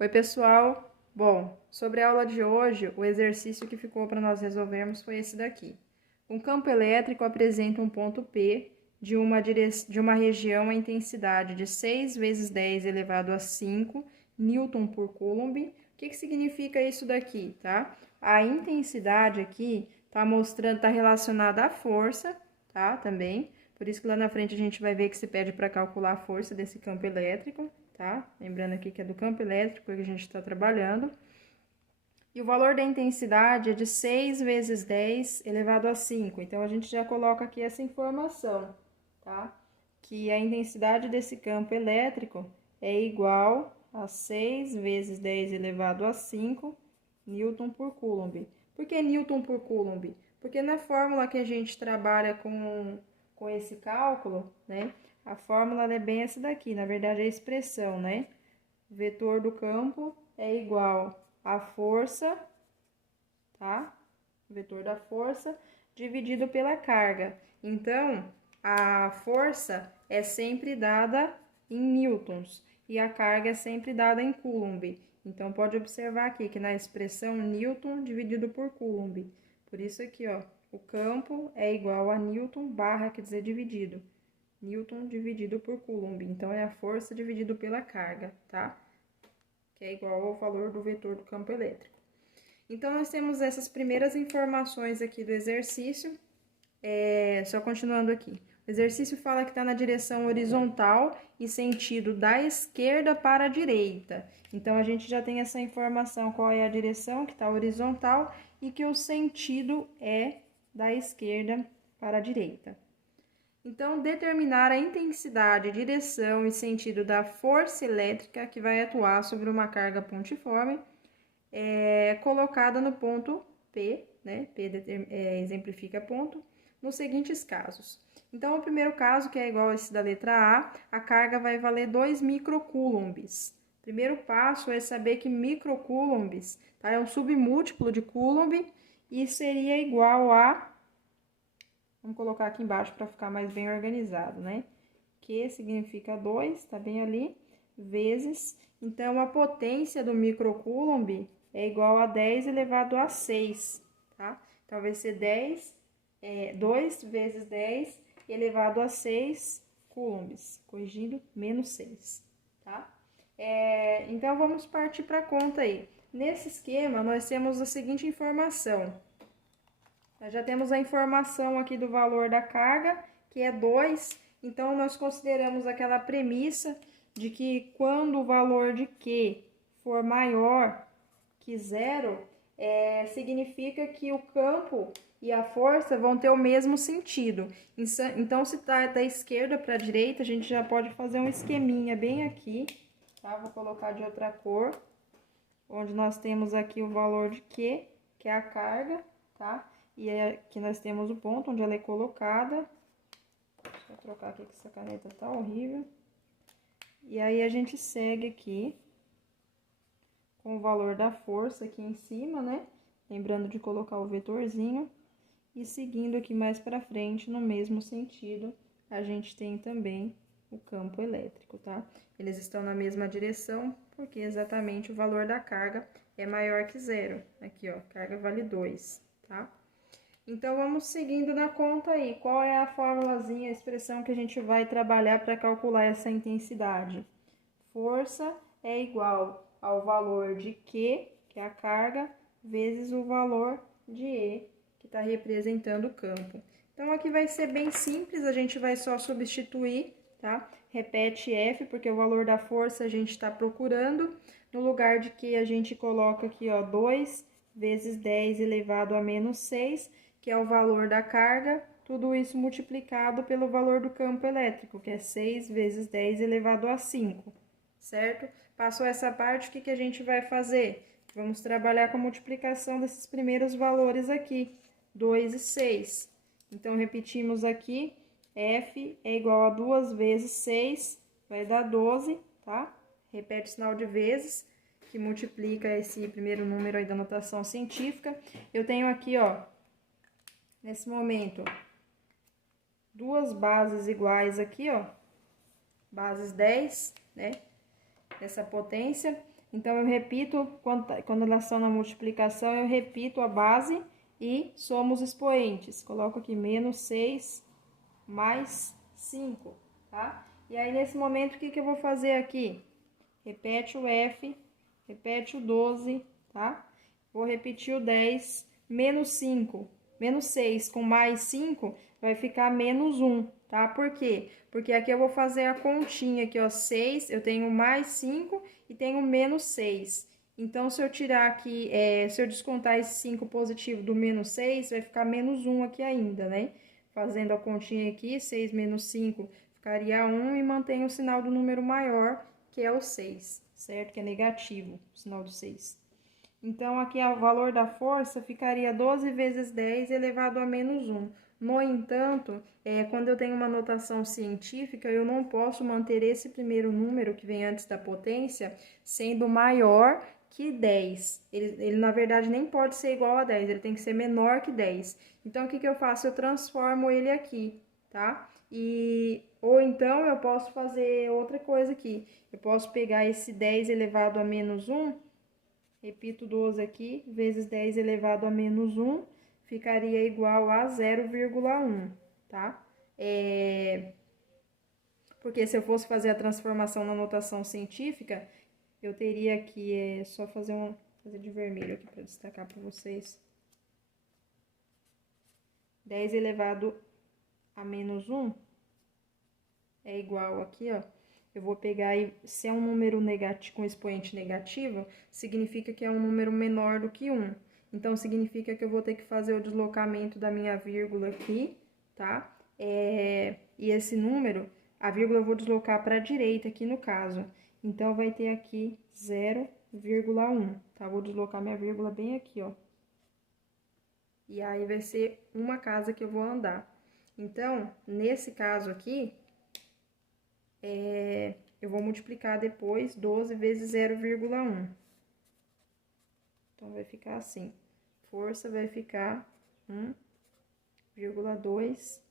Oi, pessoal! Bom, sobre a aula de hoje, o exercício que ficou para nós resolvermos foi esse daqui. Um campo elétrico apresenta um ponto P de uma região a intensidade de 6 vezes 10 elevado a 5 Newton por Coulomb. O que significa isso daqui, tá? A intensidade aqui está relacionada à força, tá? Também. Por isso que lá na frente a gente vai ver que se pede para calcular a força desse campo elétrico. Tá? Lembrando aqui que é do campo elétrico que a gente está trabalhando. E o valor da intensidade é de 6 vezes 10 elevado a 5. Então, a gente já coloca aqui essa informação, tá? Que a intensidade desse campo elétrico é igual a 6 vezes 10 elevado a 5 Newton por Coulomb. Por que Newton por Coulomb? Porque na fórmula que a gente trabalha com esse cálculo, né? A fórmula é bem essa daqui, na verdade é a expressão, né? O vetor do campo é igual à força, tá? O vetor da força dividido pela carga. Então, a força é sempre dada em newtons e a carga é sempre dada em coulomb. Então, pode observar aqui que na expressão newton dividido por coulomb. Por isso aqui, ó, o campo é igual a newton barra, quer dizer, dividido. Newton dividido por Coulomb. Então, é a força dividido pela carga, tá? Que é igual ao valor do vetor do campo elétrico. Então, nós temos essas primeiras informações aqui do exercício. Só continuando aqui. O exercício fala que está na direção horizontal e sentido da esquerda para a direita. Então, a gente já tem essa informação, qual é a direção que está horizontal e que o sentido é da esquerda para a direita. Então, determinar a intensidade, direção e sentido da força elétrica que vai atuar sobre uma carga pontiforme colocada no ponto P, né? P exemplifica ponto, nos seguintes casos. Então, o primeiro caso, que é igual a esse da letra A carga vai valer 2 microcoulombs. Primeiro passo é saber que microcoulombs, tá? É um submúltiplo de coulomb e seria igual a... Vamos colocar aqui embaixo para ficar mais bem organizado, né? Q significa 2, tá bem ali, vezes. Então, a potência do microcoulomb é igual a 10 elevado a 6, tá? Então, vai ser 2 vezes 10 elevado a 6 coulombs, corrigindo, menos 6, tá? Então, vamos partir para a conta aí. Nesse esquema, nós temos a seguinte informação. Nós já temos a informação aqui do valor da carga, que é 2. Então, nós consideramos aquela premissa de que quando o valor de Q for maior que 0, significa que o campo e a força vão ter o mesmo sentido. Então, se está da esquerda para a direita, a gente já pode fazer um esqueminha bem aqui, tá? Vou colocar de outra cor, onde nós temos aqui o valor de Q, que é a carga, tá? E aqui nós temos o ponto onde ela é colocada. Deixa eu trocar aqui que essa caneta tá horrível. E aí, a gente segue aqui com o valor da força aqui em cima, né? Lembrando de colocar o vetorzinho. E seguindo aqui mais pra frente, no mesmo sentido, a gente tem também o campo elétrico, tá? Eles estão na mesma direção, porque exatamente o valor da carga é maior que 0. Aqui, ó, carga vale 2, tá? Então, vamos seguindo na conta aí. Qual é a formulazinha, a expressão que a gente vai trabalhar para calcular essa intensidade? Força é igual ao valor de Q, que é a carga, vezes o valor de E, que está representando o campo. Então, aqui vai ser bem simples, a gente vai só substituir, tá? Repete F, porque o valor da força a gente está procurando. No lugar de Q, a gente coloca aqui, ó, 2 vezes 10 elevado a menos 6, que é o valor da carga, tudo isso multiplicado pelo valor do campo elétrico, que é 6 vezes 10 elevado a 5, certo? Passou essa parte, o que a gente vai fazer? Vamos trabalhar com a multiplicação desses primeiros valores aqui, 2 e 6. Então, repetimos aqui, F é igual a 2 vezes 6, vai dar 12, tá? Repete o sinal de vezes, que multiplica esse primeiro número aí da notação científica. Eu tenho aqui, ó, nesse momento, duas bases iguais aqui, ó, bases 10, né, dessa potência. Então, eu repito, quando elas são na multiplicação, eu repito a base e somo os expoentes. Coloco aqui menos 6 mais 5, tá? E aí, nesse momento, o que eu vou fazer aqui? Repete o F, repete o 12, tá? Vou repetir o 10, menos 5, menos 6 com mais 5 vai ficar menos 1, tá? Por quê? Porque aqui eu vou fazer a continha aqui, ó, 6, eu tenho mais 5 e tenho menos 6. Então, se eu tirar aqui, se eu descontar esse 5 positivo do menos 6, vai ficar menos 1 aqui ainda, né? Fazendo a continha aqui, 6 menos 5 ficaria 1 e mantém o sinal do número maior, que é o 6, certo? Que é negativo, o sinal do 6. Então, aqui o valor da força ficaria 12 vezes 10 elevado a menos 1. No entanto, quando eu tenho uma notação científica, eu não posso manter esse primeiro número, que vem antes da potência, sendo maior que 10. Ele, na verdade, nem pode ser igual a 10, ele tem que ser menor que 10. Então, o que eu faço? Eu transformo ele aqui, tá? Ou então, eu posso fazer outra coisa aqui. Eu posso pegar esse 10 elevado a menos 1, repito 12 aqui, vezes 10 elevado a menos 1, ficaria igual a 0,1, tá? Porque se eu fosse fazer a transformação na notação científica, eu teria aqui, só fazer de vermelho aqui para destacar para vocês. 10 elevado a menos 1 é igual aqui, ó. Eu vou pegar e, se é um número negativo, com expoente negativo, significa que é um número menor do que 1. Então, significa que eu vou ter que fazer o deslocamento da minha vírgula aqui, tá? E esse número, a vírgula eu vou deslocar para a direita aqui no caso. Então, vai ter aqui 0,1, tá? Vou deslocar minha vírgula bem aqui, ó. E aí, vai ser uma casa que eu vou andar. Então, nesse caso aqui, eu vou multiplicar depois 12 vezes 0,1. Então, vai ficar assim. Força vai ficar 1,2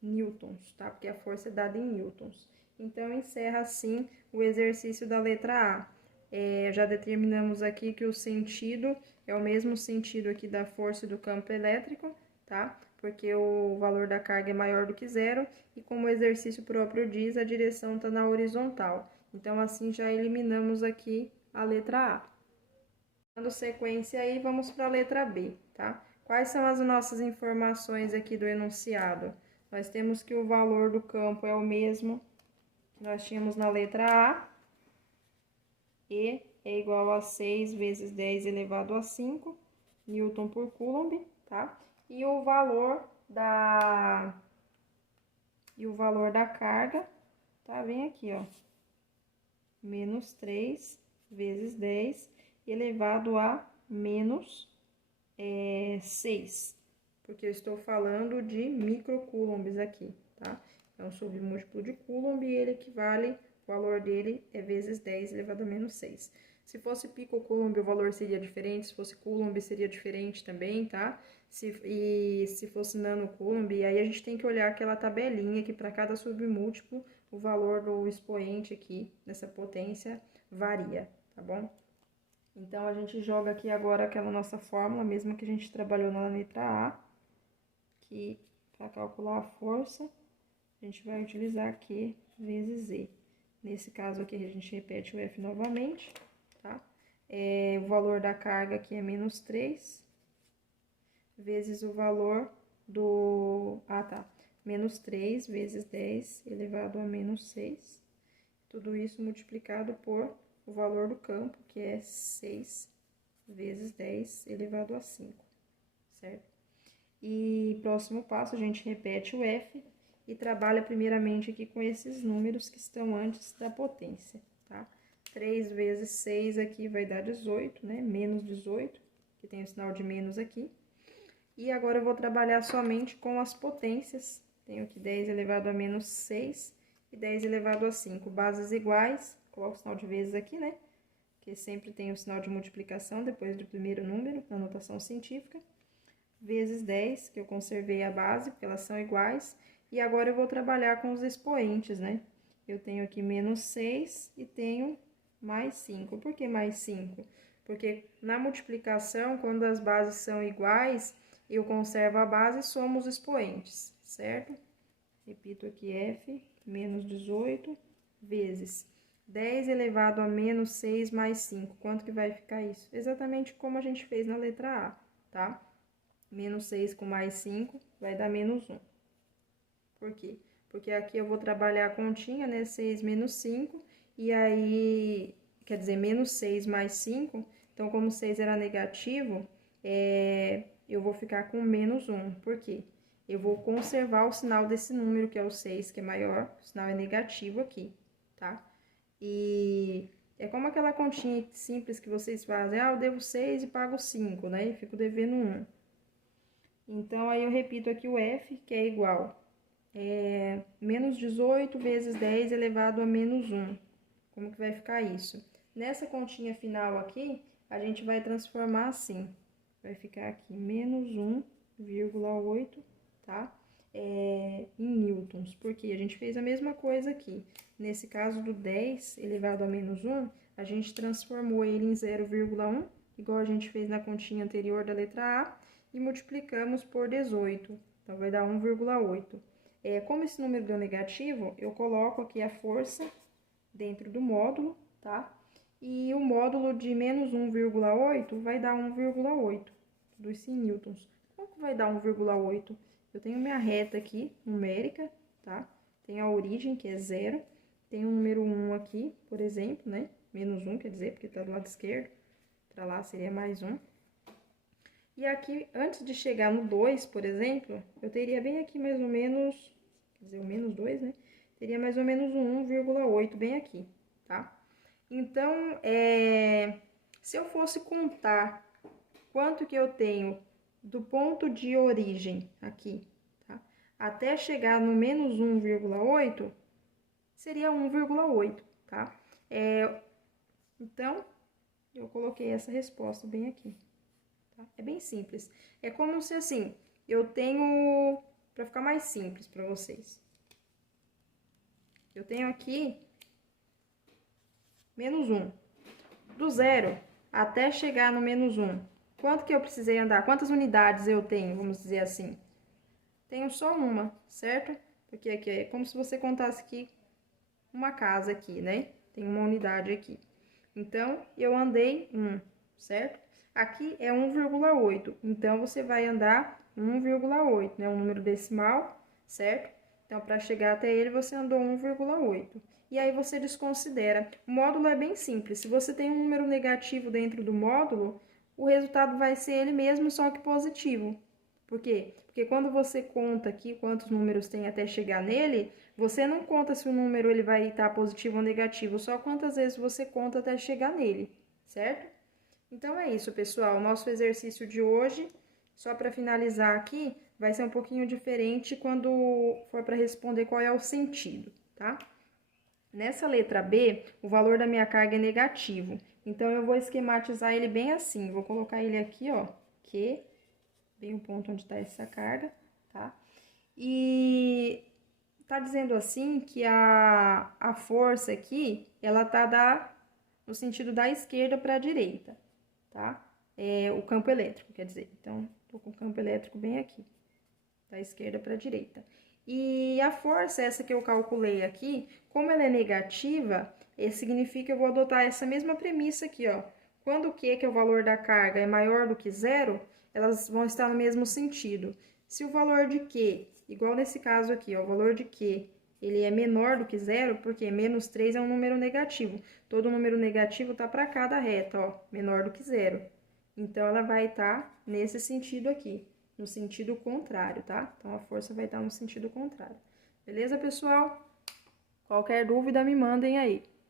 newtons, tá? Porque a força é dada em newtons. Então, encerra assim o exercício da letra A. Já determinamos aqui que o sentido é o mesmo sentido aqui da força do campo elétrico, tá? Porque o valor da carga é maior do que zero, e como o exercício próprio diz, a direção está na horizontal. Então, assim, já eliminamos aqui a letra A. Dando sequência aí, vamos para a letra B, tá? Quais são as nossas informações aqui do enunciado? Nós temos que o valor do campo é o mesmo que nós tínhamos na letra A, E é igual a 6 vezes 10 elevado a 5 Newton por Coulomb, tá? E o valor da carga, tá? Vem aqui, ó. Menos 3 vezes 10 elevado a menos 6. Porque eu estou falando de microcoulombs aqui, tá? É um submúltiplo de Coulomb e ele equivale, o valor dele é vezes 10 elevado a menos 6. Se fosse picocoulomb, o valor seria diferente, se fosse coulomb, seria diferente também, tá? Se fosse nanocoulomb, aí a gente tem que olhar aquela tabelinha que para cada submúltiplo, o valor do expoente aqui, nessa potência, varia, tá bom? Então, a gente joga aqui agora aquela nossa fórmula, mesma que a gente trabalhou na letra A, que para calcular a força, a gente vai utilizar Q vezes Z. Nesse caso aqui, a gente repete o F novamente, tá? O valor da carga aqui é menos 3, vezes o valor do... menos 3 vezes 10 elevado a menos 6. Tudo isso multiplicado por o valor do campo, que é 6 vezes 10 elevado a 5, certo? E próximo passo, a gente repete o F e trabalha primeiramente aqui com esses números que estão antes da potência, tá? 3 vezes 6 aqui vai dar 18, né? Menos 18, que tem o sinal de menos aqui. E agora eu vou trabalhar somente com as potências. Tenho aqui 10 elevado a menos 6 e 10 elevado a 5. Bases iguais, coloco o sinal de vezes aqui, né? Que sempre tem o sinal de multiplicação depois do primeiro número, na notação científica. Vezes 10, que eu conservei a base, porque elas são iguais. E agora eu vou trabalhar com os expoentes, né? Eu tenho aqui menos 6 e tenho mais 5. Por que mais 5? Porque na multiplicação, quando as bases são iguais, eu conservo a base e somo os expoentes, certo? Repito aqui, f menos 18 vezes 10 elevado a menos 6 mais 5. Quanto que vai ficar isso? Exatamente como a gente fez na letra A, tá? Menos 6 com mais 5 vai dar menos 1. Por quê? Porque aqui eu vou trabalhar a continha, né? 6 menos 5, e aí, quer dizer, menos 6 mais 5. Então, como 6 era negativo, eu vou ficar com menos 1. Por quê? Eu vou conservar o sinal desse número, que é o 6, que é maior, o sinal é negativo aqui, tá? E é como aquela continha simples que vocês fazem, eu devo 6 e pago 5, né? E fico devendo 1. Então, aí eu repito aqui o f, que é igual menos 18 vezes 10 elevado a menos 1. Como que vai ficar isso? Nessa continha final aqui, a gente vai transformar assim. Vai ficar aqui menos 1,8, tá? Em newtons, porque a gente fez a mesma coisa aqui. Nesse caso do 10 elevado a menos 1, a gente transformou ele em 0,1, igual a gente fez na continha anterior da letra A, e multiplicamos por 18. Então, vai dar 1,8. Como esse número deu negativo, eu coloco aqui a força dentro do módulo, tá? E o módulo de menos 1,8 vai dar 1,8, tudo isso em newtons. Como que vai dar 1,8? Eu tenho minha reta aqui, numérica, tá? Tem a origem, que é 0. Tem o número 1 aqui, por exemplo, né? Menos 1, quer dizer, porque tá do lado esquerdo. Para lá seria mais 1. E aqui, antes de chegar no 2, por exemplo, eu teria bem aqui mais ou menos, quer dizer, o menos 2, né? Teria mais ou menos um 1,8 bem aqui, tá? Então, se eu fosse contar quanto que eu tenho do ponto de origem aqui, tá? Até chegar no menos 1,8, seria 1,8, tá? Então, eu coloquei essa resposta bem aqui. Tá? É bem simples. É como se assim, eu tenho, para ficar mais simples para vocês, eu tenho aqui menos 1. Do 0 até chegar no menos 1. Quanto que eu precisei andar? Quantas unidades eu tenho, vamos dizer assim? Tenho só uma, certo? Porque aqui é como se você contasse aqui uma casa aqui, né? Tem uma unidade aqui. Então, eu andei 1, certo? Aqui é 1,8, então você vai andar 1,8, né? Um número decimal, certo? Então, para chegar até ele, você andou 1,8. E aí você desconsidera. O módulo é bem simples. Se você tem um número negativo dentro do módulo, o resultado vai ser ele mesmo, só que positivo. Por quê? Porque quando você conta aqui quantos números tem até chegar nele, você não conta se o número ele vai estar positivo ou negativo, só quantas vezes você conta até chegar nele, certo? Então é isso, pessoal. O nosso exercício de hoje, só para finalizar aqui, vai ser um pouquinho diferente quando for para responder qual é o sentido, tá? Nessa letra B, o valor da minha carga é negativo. Então, eu vou esquematizar ele bem assim. Vou colocar ele aqui, ó, que bem o ponto onde está essa carga, tá? E tá dizendo assim que a força aqui, ela tá no sentido da esquerda para a direita, tá? O campo elétrico, quer dizer. Então, tô com o campo elétrico bem aqui, da esquerda para a direita. E a força, essa que eu calculei aqui, como ela é negativa, significa que eu vou adotar essa mesma premissa aqui, ó. Quando o Q, que é o valor da carga, é maior do que zero, elas vão estar no mesmo sentido. Se o valor de Q, igual nesse caso aqui, ó, o valor de Q, ele é menor do que zero, porque menos 3 é um número negativo. Todo número negativo tá para cá da reta, ó, menor do que zero. Então, ela vai estar nesse sentido aqui, no sentido contrário, tá? Então, a força vai estar no sentido contrário. Beleza, pessoal? Qualquer dúvida, me mandem aí.